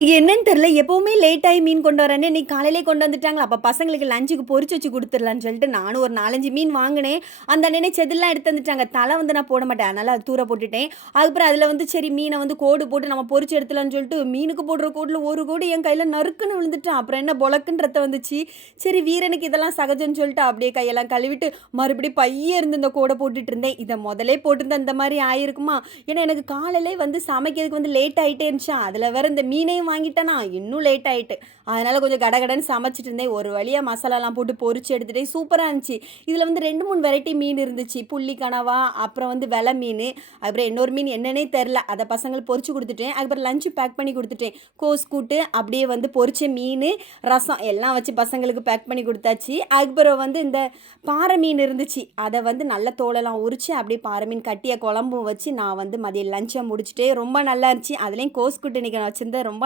என்னன்னு தெரியல. எப்பவுமே லேட் ஆயி மீன் கொண்டு வரேன்னு, இன்னைக்கு காலையிலேயே கொண்டு வந்துட்டாங்களா, அப்ப பசங்களுக்கு லஞ்சுக்கு பொரிச்சு வச்சு குடுத்துடலான்னு சொல்லிட்டு, நானும் ஒரு 4, 5 மீன் வாங்குனேன். அந்த அண்ணனே செதில்லாம் எடுத்து வந்துட்டாங்க. தலை வந்து நான் போட மாட்டேன். அதனால அது தூர போட்டுட்டேன். அதுக்கப்புறம் அதில வந்து சரி மீன வந்து கோடு போட்டு நம்ம பொரிச்சு எடுத்துடலான்னு சொல்லிட்டு, மீனுக்கு போடுற கோடுல ஒரு கோடு என் கையில நறுக்குன்னு விழுந்துட்டு, அப்புறம் என்ன பொளக்குன்னு ரத்தம் வந்துச்சு. சரி வீரனுக்கு இதெல்லாம் சகஜம்னு சொல்லிட்டு, அப்படியே கையெல்லாம் கழுவிட்டு, மறுபடியும் பைய இருந்து இந்த கோட போட்டுட்டு இருந்தேன். இத மொதலே போட்டிருந்தா இந்த மாரி ஆயிருக்குமா? ஏன்னா எனக்கு காலையிலே வந்து சமைக்கிறதுக்கு வந்து லேட் ஆயிட்டே இருந்துச்சா, அதில வேற இந்த மீனையும் வாங்கிட்டேனா, இன்னும் லேட் ஆயிட்டு. அதனால கொஞ்சம் கடகடன்னு சமைச்சுட்டு இருந்தேன். ஒரு வழியா மசாலாலாம் போட்டு பொரிச்சு எடுத்துட்டேன். சூப்பரா இருந்துச்சு. இதில வந்து 2, 3 வெரைட்டி மீன் இருந்துச்சு. புள்ளி கனவா, அப்புறம் வந்து வெல மீனு, அப்புறம் இன்னொரு மீன் என்னன்னே தெர்ல. அத பசங்களுக்கு பொரிச்சு குடுத்துட்டேன். அதுக்கப்புறம் லஞ்ச் பேக் பண்ணி குடுத்துட்டேன். கோஸ் கூட்டு, அப்படியே வந்து பொரிச்ச மீனு, ரசம் எல்லாம் வச்சு பசங்களுக்கு பேக் பண்ணி குடுத்தாச்சு. அதுக்கப்புறம் வந்து இந்த பாறை மீன் இருந்துச்சு. அத வந்து நல்ல தோலெல்லாம் உரிச்சு, அப்படியே பாறை மீன் கட்டிய குழம்பும் வச்சு, நான் வந்து மதியம் லஞ்ச முடிச்சுட்டேன். ரொம்ப நல்லா இருந்துச்சு. அதுலயும் கோஸ் கூட்டு இன்னைக்கு நான் வச்சிருந்தேன். ரொம்ப